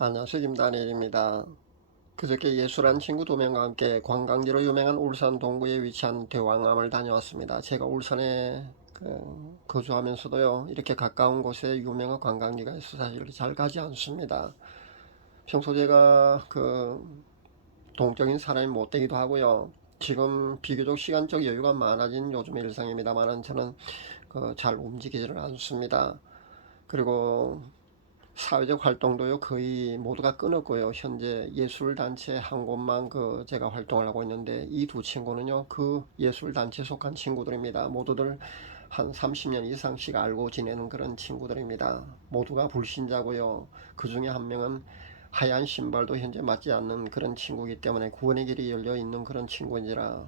안녕하세요. 김다니엘입니다. 그저께 예술한 친구 2명과 함께 관광지로 유명한 울산 동구에 위치한 대왕암을 다녀왔습니다. 제가 울산에 거주하면서도요, 이렇게 가까운 곳에 유명한 관광지가 있어 사실 잘 가지 않습니다. 평소 제가 동적인 사람이 못 되기도 하고요. 지금 비교적 시간적 여유가 많아진 요즘의 일상입니다만은 저는 잘 움직이지를 않습니다. 그리고 사회적 활동도요 거의 모두가 끊었고요. 현재 예술단체 한 곳만 제가 활동을 하고 있는데, 이 두 친구는요 그 예술단체에 속한 친구들입니다. 모두들 한 30년 이상씩 알고 지내는 그런 친구들입니다. 모두가 불신자고요. 그 중에 한 명은 하얀 신발도 현재 맞지 않는 그런 친구이기 때문에 구원의 길이 열려 있는 그런 친구인지라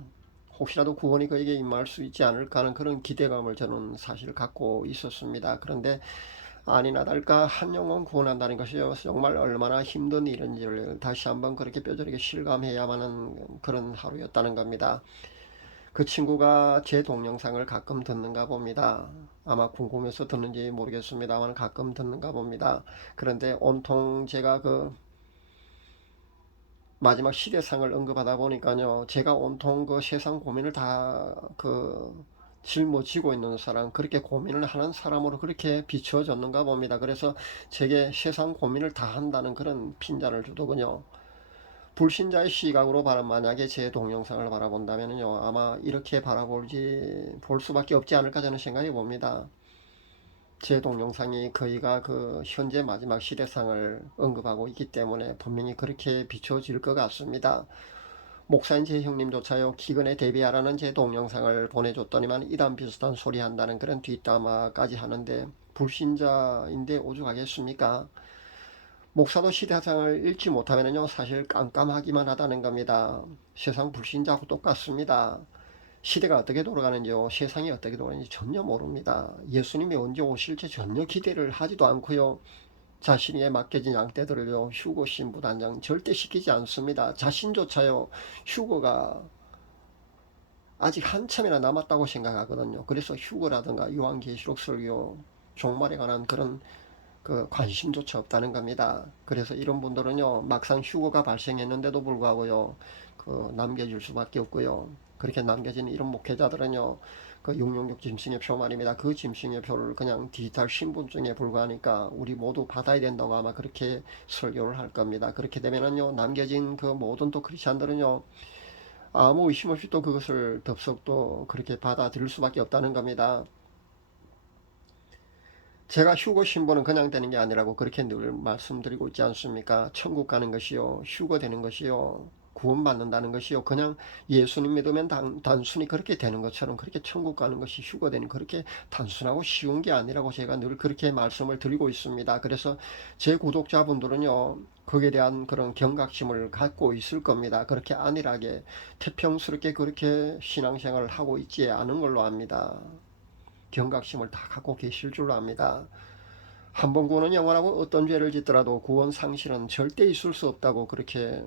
혹시라도 구원이 그에게 임할 수 있지 않을까 하는 그런 기대감을 저는 사실 갖고 있었습니다. 그런데 아니나 다를까 한 영혼 구원한다는 것이요 정말 얼마나 힘든 일인지를 다시 한번 그렇게 뼈저리게 실감해야만 하는 그런 하루였다는 겁니다. 그 친구가 제 동영상을 가끔 듣는가 봅니다. 아마 궁금해서 듣는지 모르겠습니다만 가끔 듣는가 봅니다. 그런데 온통 제가 마지막 시대상을 언급하다 보니까요, 제가 온통 세상 고민을 다 짊어지고 있는 사람, 그렇게 고민을 하는 사람으로 그렇게 비춰졌는가 봅니다. 그래서 제게 세상 고민을 다 한다는 그런 핀잔을 주더군요. 불신자의 시각으로 만약에 제 동영상을 바라본다면요, 아마 이렇게 볼 수밖에 없지 않을까 저는 생각해 봅니다. 제 동영상이 거의가 현재 마지막 시대상을 언급하고 있기 때문에 분명히 그렇게 비춰질 것 같습니다. 목사인 제 형님조차요, 기근에 대비하라는 제 동영상을 보내줬더니만 이단 비슷한 소리 한다는 그런 뒷담화까지 하는데, 불신자인데 오죽하겠습니까? 목사도 시대상을 읽지 못하면요 사실 깜깜하기만 하다는 겁니다. 세상 불신자하고 똑같습니다. 시대가 어떻게 돌아가는지요, 세상이 어떻게 돌아가는지 전혀 모릅니다. 예수님이 언제 오실지 전혀 기대를 하지도 않고요, 자신에게 맡겨진 양떼들을요 휴거 신부 단장 절대 시키지 않습니다. 자신조차요 휴거가 아직 한참이나 남았다고 생각하거든요. 그래서 휴거라든가 요한계시록 설교, 종말에 관한 그런 관심조차 없다는 겁니다. 그래서 이런 분들은요 막상 휴거가 발생했는데도 불구하고요 남겨질 수밖에 없고요. 그렇게 남겨진 이런 목회자들은요 666 짐승의 표 말입니다. 그 짐승의 표를 그냥 디지털 신분증에 불과하니까 우리 모두 받아야 된다고 아마 그렇게 설교를 할 겁니다. 그렇게 되면은요 남겨진 모든 또 크리스찬들은요 아무 의심 없이 또 그것을 덥석 또 그렇게 받아들일 수밖에 없다는 겁니다. 제가 휴거 신분은 그냥 되는 게 아니라고 그렇게 늘 말씀드리고 있지 않습니까? 천국 가는 것이요, 휴거 되는 것이요, 구원받는다는 것이요, 그냥 예수님 믿으면 단순히 그렇게 되는 것처럼 그렇게 천국 가는 것이 휴거되는, 그렇게 단순하고 쉬운 게 아니라고 제가 늘 그렇게 말씀을 드리고 있습니다. 그래서 제 구독자분들은요 거기에 대한 그런 경각심을 갖고 있을 겁니다. 그렇게 안일하게 태평스럽게 그렇게 신앙생활을 하고 있지 않은 걸로 압니다. 경각심을 다 갖고 계실 줄로 압니다. 한 번 구원은 영원하고 어떤 죄를 짓더라도 구원 상실은 절대 있을 수 없다고 그렇게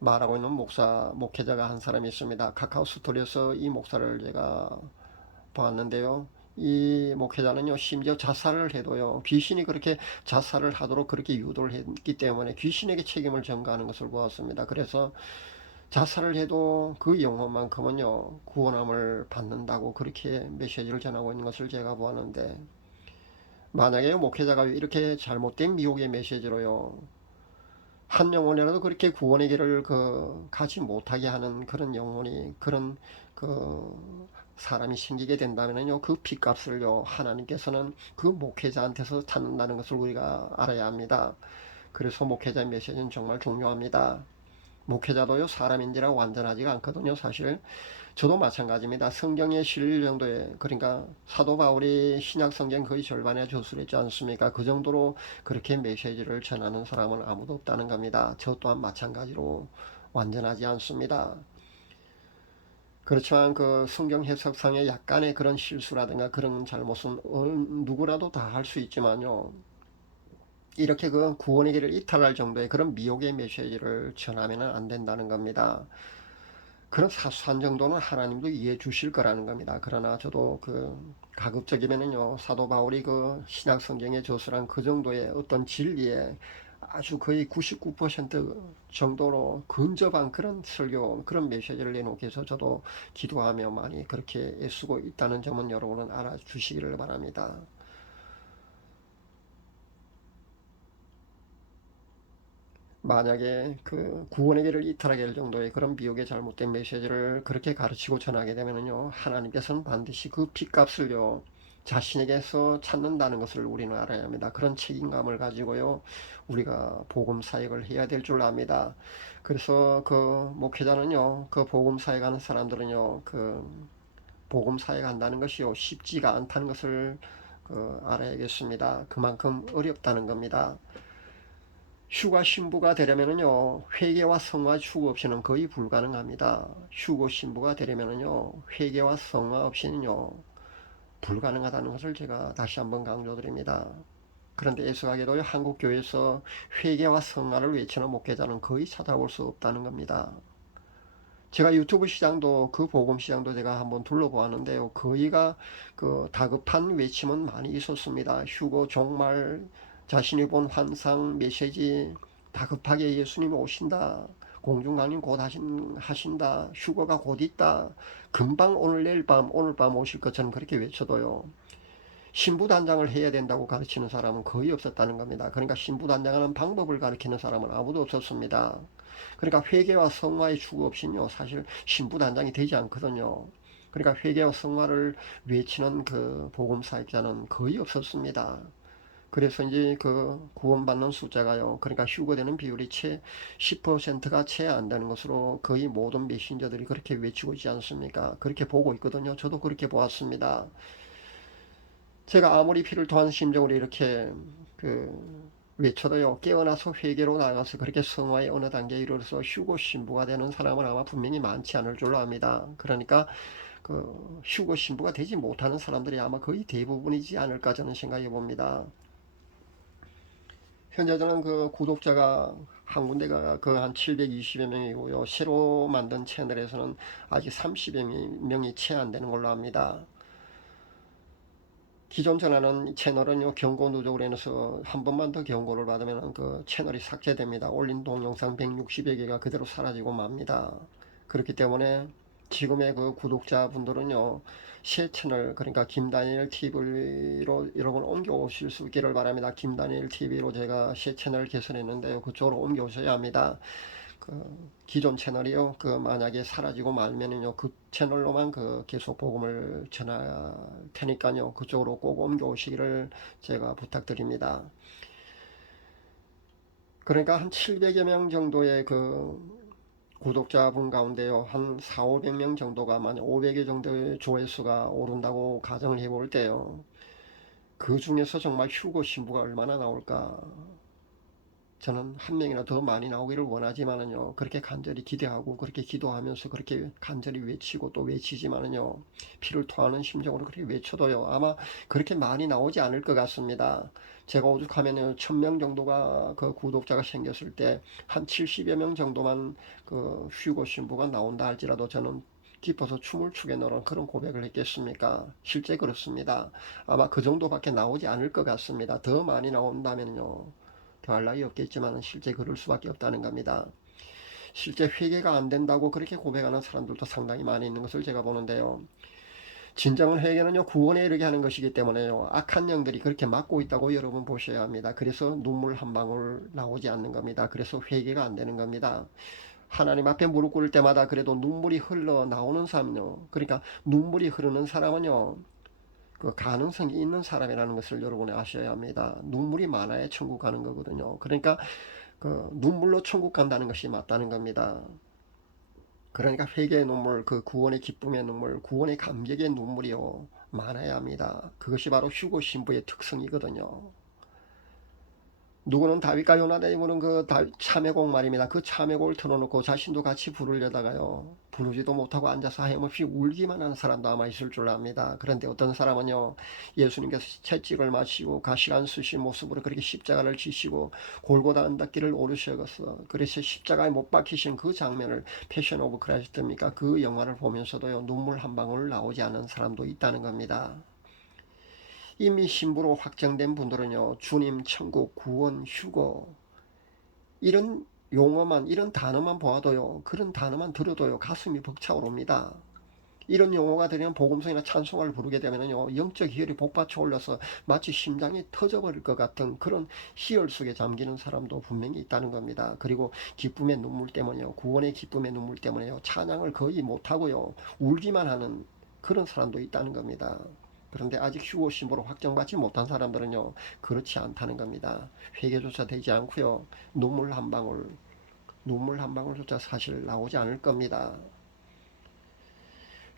말하고 있는 목회자가 한 사람이 있습니다. 카카오 스토리에서 이 목사를 제가 보았는데요. 이 목회자는요, 심지어 자살을 해도요, 귀신이 그렇게 자살을 하도록 그렇게 유도를 했기 때문에 귀신에게 책임을 전가하는 것을 보았습니다. 그래서 자살을 해도 그 영혼만큼은요, 구원함을 받는다고 그렇게 메시지를 전하고 있는 것을 제가 보았는데, 만약에 목회자가 이렇게 잘못된 미혹의 메시지로요 한 영혼이라도 그렇게 구원의 길을 가지 못하게 하는 그런 영혼이, 그런 사람이 생기게 된다면요 그 핏값을요 하나님께서는 그 목회자한테서 찾는다는 것을 우리가 알아야 합니다. 그래서 목회자의 메시지는 정말 중요합니다. 목회자도요 사람인지라 완전하지가 않거든요. 사실 저도 마찬가지입니다. 성경에 실릴 정도의, 그러니까 사도 바울이 신약 성경 거의 절반에 저술했지 않습니까? 그 정도로 그렇게 메시지를 전하는 사람은 아무도 없다는 겁니다. 저 또한 마찬가지로 완전하지 않습니다. 그렇지만 성경 해석상의 약간의 그런 실수라든가 그런 잘못은 누구라도 다 할 수 있지만요, 이렇게 구원의 길을 이탈할 정도의 그런 미혹의 메시지를 전하면 안 된다는 겁니다. 그런 사소한 정도는 하나님도 이해해 주실 거라는 겁니다. 그러나 저도 가급적이면은요, 사도 바울이 신약 성경에 저술한 그 정도의 어떤 진리에 아주 거의 99% 정도로 근접한 그런 설교, 그런 메시지를 내놓기 위해서 저도 기도하며 많이 그렇게 애쓰고 있다는 점은 여러분은 알아주시기를 바랍니다. 만약에 그 구원의 길을 이탈하게 할 정도의 그런 미혹의 잘못된 메시지를 그렇게 가르치고 전하게 되면요, 하나님께서는 반드시 그 핏값을요, 자신에게서 찾는다는 것을 우리는 알아야 합니다. 그런 책임감을 가지고요, 우리가 복음 사역을 해야 될 줄 압니다. 그래서 그 목회자는요, 그 복음 사역하는 사람들은요, 그 복음 사역한다는 것이요, 쉽지가 않다는 것을 알아야겠습니다. 그만큼 어렵다는 겁니다. 휴가 신부가 되려면요, 회개와 성화 추구 없이는 거의 불가능합니다. 휴고 신부가 되려면요, 회개와 성화 없이는요, 불가능하다는 것을 제가 다시 한번 강조드립니다. 그런데 애석하게도 한국 교회에서 회개와 성화를 외치는 목회자는 거의 찾아볼 수 없다는 겁니다. 제가 유튜브 시장도, 그 복음 시장도 제가 한번 둘러보았는데요, 거의가 그 다급한 외침은 많이 있었습니다. 휴고, 종말, 자신이 본 환상, 메시지, 다급하게 예수님이 오신다, 공중강림 곧 하신다, 휴거가 곧 있다, 금방 오늘 내일 밤, 오늘 밤 오실 것처럼 그렇게 외쳐도요, 신부단장을 해야 된다고 가르치는 사람은 거의 없었다는 겁니다. 그러니까 신부단장하는 방법을 가르치는 사람은 아무도 없었습니다. 그러니까 회개와 성화의 추구 없이는요, 사실 신부단장이 되지 않거든요. 그러니까 회개와 성화를 외치는 그 복음사역자는 거의 없었습니다. 그래서 이제 그 구원받는 숫자가요, 그러니까 휴거되는 비율이 채 10%가 채 안 되는 것으로 거의 모든 메신저들이 그렇게 외치고 있지 않습니까? 그렇게 보고 있거든요. 저도 그렇게 보았습니다. 제가 아무리 피를 토한 심정으로 이렇게 외쳐도요, 깨어나서 회개로 나가서 그렇게 성화의 어느 단계에 이르러서 휴고 신부가 되는 사람은 아마 분명히 많지 않을 줄로 압니다. 그러니까 그 휴고 신부가 되지 못하는 사람들이 아마 거의 대부분이지 않을까 저는 생각해 봅니다. 현재 저는 그 구독자가 한 군데가 그 한 720여 명이고요. 새로 만든 채널에서는 아직 30여 명이 채 안 되는 걸로 압니다. 기존 전하는 채널은요, 경고 누적으로 인해서 한 번만 더 경고를 받으면 그 채널이 삭제됩니다. 올린 동영상 160여 개가 그대로 사라지고 맙니다. 그렇기 때문에 지금의 그 구독자분들은요, 새 채널, 그러니까 김다니엘 TV로 여러분 옮겨오실 수 있기를 바랍니다. 김다니엘 TV로 제가 새 채널 개설했는데요, 그쪽으로 옮겨오셔야 합니다. 기존 채널이요, 만약에 사라지고 말면은요, 그 채널로만 계속 복음을 전할 테니까요, 그쪽으로 꼭 옮겨오시기를 제가 부탁드립니다. 그러니까 한 700여 명 정도의 구독자분 가운데요, 한 4, 500명 정도가, 만약 500여 정도의 조회수가 오른다고 가정을 해볼 때요, 그 중에서 정말 휴고 신부가 얼마나 나올까, 저는 한 명이나 더 많이 나오기를 원하지만은요, 그렇게 간절히 기대하고 그렇게 기도하면서 그렇게 간절히 외치고 또 외치지만은요, 피를 토하는 심정으로 그렇게 외쳐도요, 아마 그렇게 많이 나오지 않을 것 같습니다. 제가 오죽하면은 1000명 정도가 그 구독자가 생겼을 때 한 70여 명 정도만 그 휴고 신부가 나온다 할지라도 저는 기뻐서 춤을 추겠노라 그런 고백을 했겠습니까? 실제 그렇습니다. 아마 그 정도밖에 나오지 않을 것 같습니다. 더 많이 나온다면요, 더할 나위 없겠지만 실제 그럴 수밖에 없다는 겁니다. 실제 회개가 안 된다고 그렇게 고백하는 사람들도 상당히 많이 있는 것을 제가 보는데요. 진정한 회개는요, 구원에 이르게 하는 것이기 때문에요, 악한 영들이 그렇게 막고 있다고 여러분 보셔야 합니다. 그래서 눈물 한 방울 나오지 않는 겁니다. 그래서 회개가 안 되는 겁니다. 하나님 앞에 무릎 꿇을 때마다 그래도 눈물이 흘러 나오는 사람은요, 그러니까 눈물이 흐르는 사람은요, 그 가능성이 있는 사람이라는 것을 여러분이 아셔야 합니다. 눈물이 많아야 천국 가는 거거든요. 그러니까 그 눈물로 천국 간다는 것이 맞다는 겁니다. 그러니까 회개의 눈물, 그 구원의 기쁨의 눈물, 구원의 감격의 눈물이요, 많아야 합니다. 그것이 바로 휴고 신부의 특성이거든요. 누구는 다윗과 요나단이 부른 그 참회곡 말입니다. 그 참회곡을 틀어놓고 자신도 같이 부르려다가요, 부르지도 못하고 앉아서 하염없이 울기만 하는 사람도 아마 있을 줄 압니다. 그런데 어떤 사람은요, 예수님께서 채찍을 마시고 가시관 쓰신 모습으로 그렇게 십자가를 지시고 골고다 언덕길을 오르셔서 그래서 십자가에 못 박히신 그 장면을, 패션 오브 크라이스트입니까, 그 영화를 보면서도요, 눈물 한 방울 나오지 않은 사람도 있다는 겁니다. 이미 신부로 확정된 분들은요, 주님, 천국, 구원, 휴거, 이런 용어만, 이런 단어만 보아도요, 그런 단어만 들어도요, 가슴이 벅차오릅니다. 이런 용어가 들리면 복음성이나 찬송가를 부르게 되면요, 영적 희열이 복받쳐 올려서 마치 심장이 터져버릴 것 같은 그런 희열 속에 잠기는 사람도 분명히 있다는 겁니다. 그리고 기쁨의 눈물 때문에요, 구원의 기쁨의 눈물 때문에요, 찬양을 거의 못하고요, 울기만 하는 그런 사람도 있다는 겁니다. 그런데 아직 휴고 신부로 확정받지 못한 사람들은요, 그렇지 않다는 겁니다. 회개조차 되지 않고요, 눈물 한 방울조차 사실 나오지 않을 겁니다.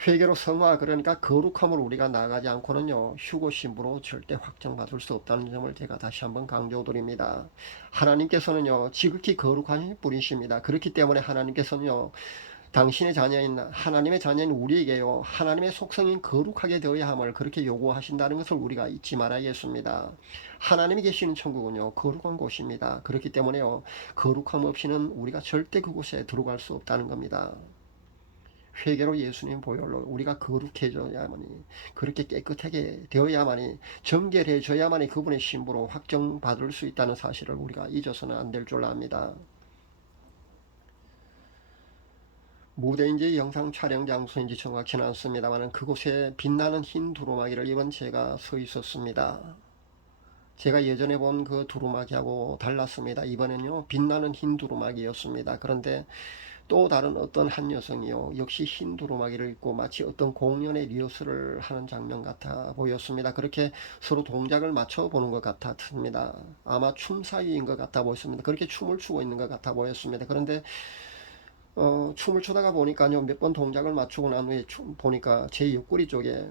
회개로 성화, 그러니까 거룩함으로 우리가 나아가지 않고는요, 휴고 신부로 절대 확정받을 수 없다는 점을 제가 다시 한번 강조드립니다. 하나님께서는요, 지극히 거룩한 분이십니다. 그렇기 때문에 하나님께서는요, 당신의 자녀인, 하나님의 자녀인 우리에게요, 하나님의 속성인 거룩하게 되어야 함을 그렇게 요구하신다는 것을 우리가 잊지 말아야겠습니다. 하나님이 계시는 천국은요, 거룩한 곳입니다. 그렇기 때문에요, 거룩함 없이는 우리가 절대 그곳에 들어갈 수 없다는 겁니다. 회개로 예수님 보혈로 우리가 거룩해져야만이, 그렇게 깨끗하게 되어야만이, 정결해져야만이 그분의 신부로 확정받을 수 있다는 사실을 우리가 잊어서는 안 될 줄 압니다. 무대인지 영상 촬영 장소인지 정확히는 않습니다만 그곳에 빛나는 흰 두루마기를 입은 제가 서 있었습니다. 제가 예전에 본 그 두루마기하고 달랐습니다. 이번엔요, 빛나는 흰 두루마기였습니다. 그런데 또 다른 어떤 한 여성이요, 역시 흰 두루마기를 입고 마치 어떤 공연의 리허설을 하는 장면 같아 보였습니다. 그렇게 서로 동작을 맞춰 보는 것 같았습니다. 아마 춤 사이인 것 같아 보였습니다. 그렇게 춤을 추고 있는 것 같아 보였습니다. 그런데 춤을 추다가 보니까요, 몇 번 동작을 맞추고 난 후에 보니까 제 옆구리 쪽에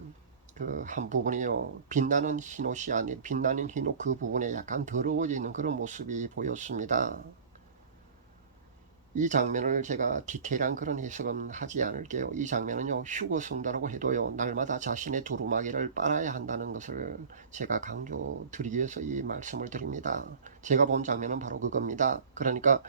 그 한 부분이요, 빛나는 흰옷이 아닌 빛나는 흰옷 그 부분에 약간 더러워지는 그런 모습이 보였습니다. 이 장면을 제가 디테일한 그런 해석은 하지 않을게요. 이 장면은요, 휴거 성다라고 해도요, 날마다 자신의 두루마기를 빨아야 한다는 것을 제가 강조드리기 위해서 이 말씀을 드립니다. 제가 본 장면은 바로 그겁니다. 그러니까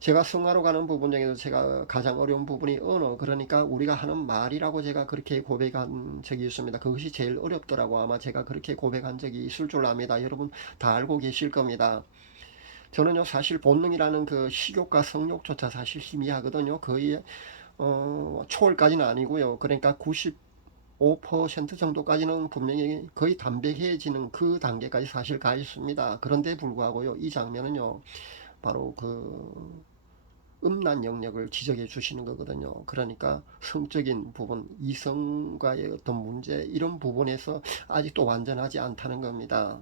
제가 성화로 가는 부분 중에서 제가 가장 어려운 부분이 언어, 그러니까 우리가 하는 말이라고 제가 그렇게 고백한 적이 있습니다. 그것이 제일 어렵더라고. 아마 제가 그렇게 고백한 적이 있을 줄 압니다. 여러분 다 알고 계실 겁니다. 저는요, 사실 본능이라는 그 식욕과 성욕조차 사실 희미하거든요. 거의 초월까지는 아니고요. 그러니까 95% 정도까지는 분명히 거의 담백해지는 그 단계까지 사실 가 있습니다. 그런데 불구하고요, 이 장면은요, 바로 그 음란 영역을 지적해 주시는 거거든요. 그러니까 성적인 부분, 이성과의 어떤 문제, 이런 부분에서 아직도 완전하지 않다는 겁니다.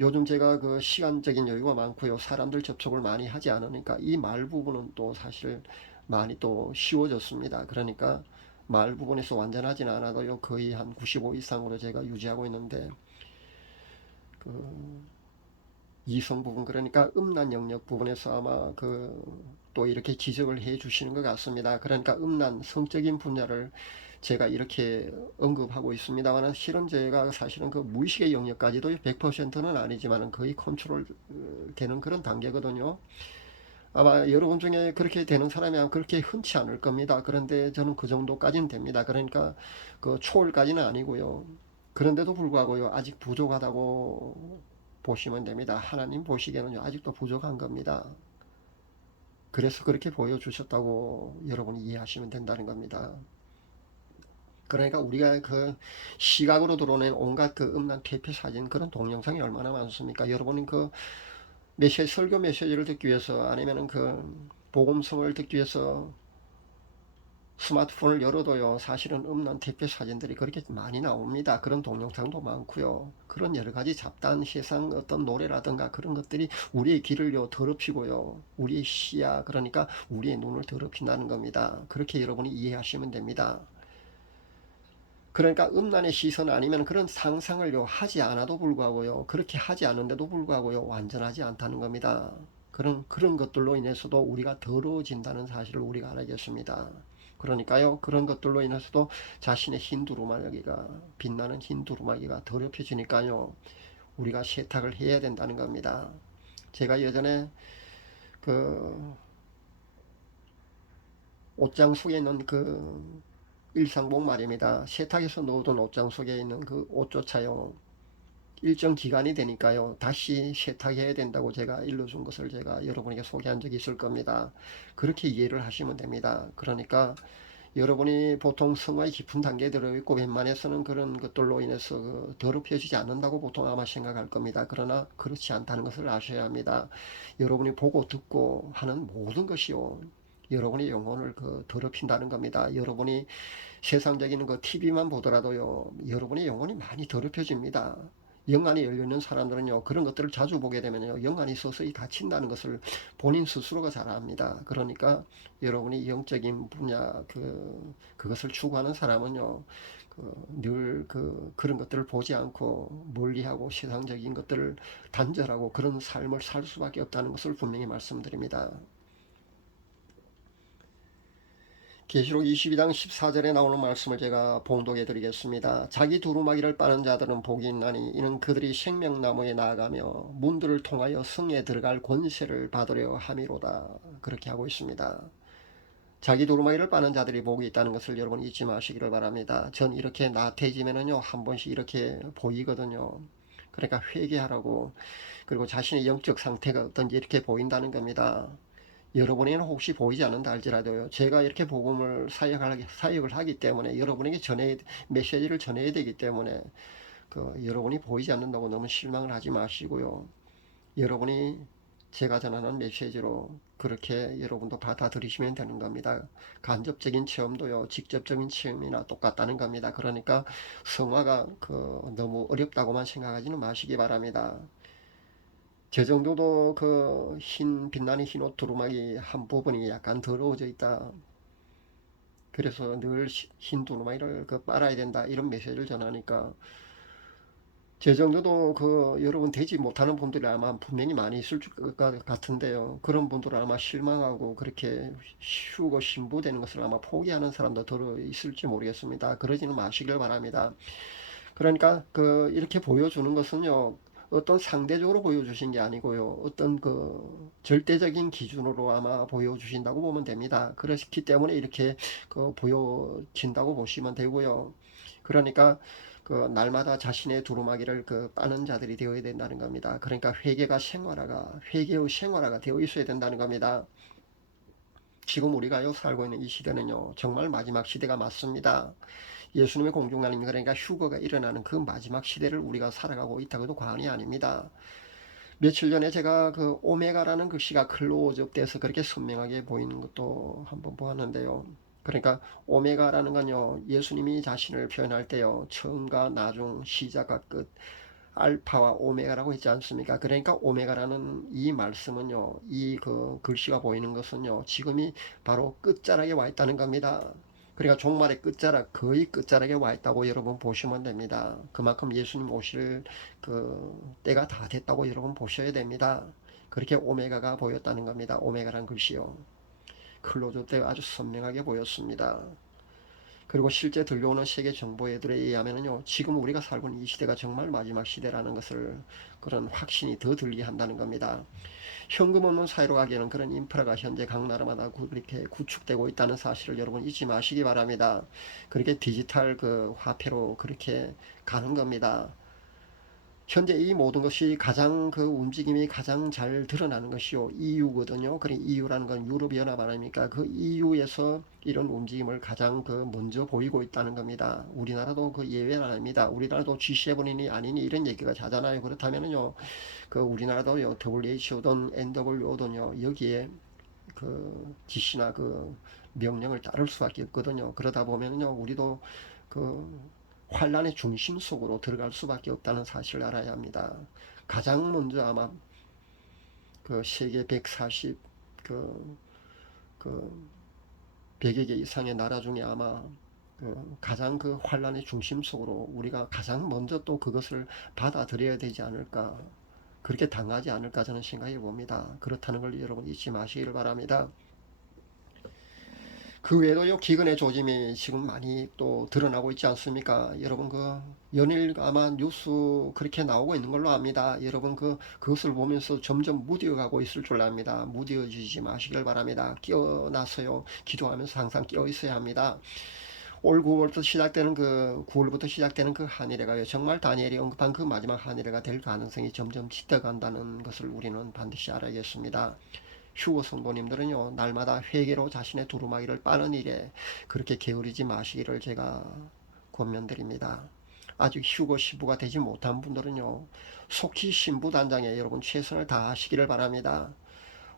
요즘 제가 그 시간적인 여유가 많고요, 사람들 접촉을 많이 하지 않으니까 이 말 부분은 또 사실 많이 또 쉬워졌습니다. 그러니까 말 부분에서 완전하진 않아도요, 거의 한 95 이상으로 제가 유지하고 있는데, 그 이성 부분, 그러니까 음란 영역 부분에서 아마 또 이렇게 지적을 해 주시는 것 같습니다. 그러니까 음란 성적인 분야를 제가 이렇게 언급하고 있습니다만, 실은 제가 사실은 그 무의식의 영역까지도 100%는 아니지만 거의 컨트롤 되는 그런 단계거든요. 아마 여러분 중에 그렇게 되는 사람이 그렇게 흔치 않을 겁니다. 그런데 저는 그 정도까지는 됩니다. 그러니까 그 초월까지는 아니고요. 그런데도 불구하고요, 아직 부족하다고 보시면 됩니다. 하나님 보시기에는 아직도 부족한 겁니다. 그래서 그렇게 보여주셨다고 여러분이 이해하시면 된다는 겁니다. 그러니까 우리가 그 시각으로 드러낸 온갖 그 음란 퇴폐 사진, 그런 동영상이 얼마나 많습니까? 여러분이 그 메시지, 설교 메시지를 듣기 위해서, 아니면은 그 복음성을 듣기 위해서 스마트폰을 열어도요, 사실은 음란 퇴폐 사진들이 그렇게 많이 나옵니다. 그런 동영상도 많고요. 그런 여러 가지 잡다한 세상 어떤 노래라든가 그런 것들이 우리의 귀를요, 더럽히고요, 우리의 시야, 그러니까 우리의 눈을 더럽힌다는 겁니다. 그렇게 여러분이 이해하시면 됩니다. 그러니까 음란의 시선, 아니면 그런 상상을요, 하지 않아도 불구하고요, 그렇게 하지 않은데도 불구하고요, 완전하지 않다는 겁니다. 그런 것들로 인해서도 우리가 더러워진다는 사실을 우리가 알아야겠습니다. 그러니까요, 그런 것들로 인해서도 자신의 흰 두루마기가, 빛나는 흰 두루마기가 더럽혀지니까요, 우리가 세탁을 해야 된다는 겁니다. 제가 예전에 그 옷장 속에 있는 그 일상복 말입니다. 세탁해서 넣어둔 옷장 속에 있는 그 옷조차요, 일정 기간이 되니까요. 다시 세탁해야 된다고 제가 일러준 것을 제가 여러분에게 소개한 적이 있을 겁니다. 그렇게 이해를 하시면 됩니다. 그러니까 여러분이 보통 성화의 깊은 단계에 들어있고 웬만해서는 그런 것들로 인해서 더럽혀지지 않는다고 보통 아마 생각할 겁니다. 그러나 그렇지 않다는 것을 아셔야 합니다. 여러분이 보고 듣고 하는 모든 것이요. 여러분의 영혼을 더럽힌다는 겁니다. 여러분이 세상적인 TV만 보더라도요, 여러분의 영혼이 많이 더럽혀집니다. 영안이 열려있는 사람들은요, 그런 것들을 자주 보게 되면요, 영안이 서서히 닫힌다는 것을 본인 스스로가 잘 압니다. 그러니까 여러분이 영적인 분야, 그것을 추구하는 사람은요, 늘 그런 것들을 보지 않고 멀리하고 세상적인 것들을 단절하고 그런 삶을 살 수밖에 없다는 것을 분명히 말씀드립니다. 계시록 22장 14절에 나오는 말씀을 제가 봉독해 드리겠습니다. 자기 두루마기를 빠는 자들은 복이 있나니 이는 그들이 생명나무에 나아가며 문들을 통하여 성에 들어갈 권세를 받으려 함이로다. 그렇게 하고 있습니다. 자기 두루마기를 빠는 자들이 복이 있다는 것을 여러분 잊지 마시기를 바랍니다. 전 이렇게 나태해지면은요, 한 번씩 이렇게 보이거든요. 그러니까 회개하라고, 그리고 자신의 영적 상태가 어떤지 이렇게 보인다는 겁니다. 여러분에게는 혹시 보이지 않는다 할지라도요, 제가 이렇게 복음을 사역을 하기 때문에 여러분에게 메시지를 전해야 되기 때문에 여러분이 보이지 않는다고 너무 실망을 하지 마시고요. 여러분이 제가 전하는 메시지로 그렇게 여러분도 받아들이시면 되는 겁니다. 간접적인 체험도요, 직접적인 체험이나 똑같다는 겁니다. 그러니까 성화가 너무 어렵다고만 생각하지는 마시기 바랍니다. 저 정도도 빛나는 흰 옷 두루마기 한 부분이 약간 더러워져 있다. 그래서 늘 흰 두루마기를 빨아야 된다. 이런 메시지를 전하니까 제 정도도 여러분 되지 못하는 분들이 아마 분명히 많이 있을 것 같은데요. 그런 분들은 아마 실망하고 그렇게 쉬우고 신부되는 것을 아마 포기하는 사람도 들어 있을지 모르겠습니다. 그러지는 마시길 바랍니다. 그러니까 이렇게 보여주는 것은요, 어떤 상대적으로 보여주신 게 아니고요, 어떤 절대적인 기준으로 아마 보여주신다고 보면 됩니다. 그렇기 때문에 이렇게 보여진다고 보시면 되고요. 그러니까 날마다 자신의 두루마기를 빠는 자들이 되어야 된다는 겁니다. 그러니까 회개의 생활화가 되어 있어야 된다는 겁니다. 지금 우리가 살고 있는 이 시대는요, 정말 마지막 시대가 맞습니다. 예수님의 공중간임, 그러니까 휴거가 일어나는 그 마지막 시대를 우리가 살아가고 있다고도 과언이 아닙니다. 며칠 전에 제가 오메가라는 시가 클로즈업돼서 그렇게 선명하게 보이는 것도 한번 보았는데요. 그러니까 오메가라는 건요, 예수님이 자신을 표현할 때요, 처음과 나중, 시작과 끝, 알파와 오메가라고 했지 않습니까? 그러니까 오메가라는 이 말씀은요, 이 글씨가 보이는 것은요, 지금이 바로 끝자락에 와 있다는 겁니다. 그러니까 종말의 끝자락, 거의 끝자락에 와 있다고 여러분 보시면 됩니다. 그만큼 예수님 오실 때가 다 됐다고 여러분 보셔야 됩니다. 그렇게 오메가가 보였다는 겁니다. 오메가란 글씨요. 클로저 때 아주 선명하게 보였습니다. 그리고 실제 들려오는 세계 정보애들에 의하면요, 지금 우리가 살고 있는 이 시대가 정말 마지막 시대라는 것을 그런 확신이 더 들게 한다는 겁니다. 현금 없는 사회로 가기에는 그런 인프라가 현재 각 나라마다 그렇게 구축되고 있다는 사실을 여러분 잊지 마시기 바랍니다. 그렇게 디지털 화폐로 그렇게 가는 겁니다. 현재 이 모든 것이 가장 움직임이 가장 잘 드러나는 것이요, EU거든요. 그래, EU라는 건 유럽연합 아닙니까? 그 EU에서 이런 움직임을 가장 먼저 보이고 있다는 겁니다. 우리나라도 예외는 아닙니다. 우리나라도 G7이니 아니니 이런 얘기가 자잖아요. 그렇다면은요, 우리나라도요, WHO든 NWO든요, 여기에 지시나 명령을 따를 수밖에 없거든요. 그러다 보면요, 우리도 환란의 중심 속으로 들어갈 수밖에 없다는 사실을 알아야 합니다. 가장 먼저 아마 세계 140 100여 개 이상의 나라 중에 아마 가장 환란의 중심 속으로 우리가 가장 먼저 또 그것을 받아들여야 되지 않을까, 그렇게 당하지 않을까 저는 생각해 봅니다. 그렇다는 걸 여러분 잊지 마시기를 바랍니다. 그 외에도요, 기근의 조짐이 지금 많이 또 드러나고 있지 않습니까? 여러분 연일 아마 뉴스 그렇게 나오고 있는 걸로 압니다. 여러분 그것을 보면서 점점 무뎌가고 있을 줄 압니다. 무뎌지지 마시길 바랍니다. 깨어나서요, 기도하면서 항상 깨어 있어야 합니다. 올 9월부터 시작되는 그 9월부터 시작되는 그 한일회가요. 정말 다니엘이 언급한 그 마지막 한일회가 될 가능성이 점점 짙어간다는 것을 우리는 반드시 알아야겠습니다. 휴거 성도님들은요, 날마다 회개로 자신의 두루마기를 빠는 일에 그렇게 게으르지 마시기를 제가 권면드립니다. 아직 휴거 시부가 되지 못한 분들은요, 속히 신부단장에 여러분 최선을 다하시기를 바랍니다.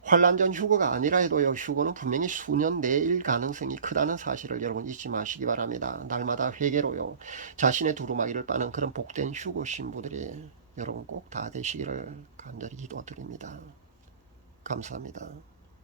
환란 전 휴거가 아니라 해도요, 휴거는 분명히 수년 내일 가능성이 크다는 사실을 여러분 잊지 마시기 바랍니다. 날마다 회개로요, 자신의 두루마기를 빠는 그런 복된 휴거 신부들이 여러분 꼭 다 되시기를 간절히 기도드립니다. 감사합니다.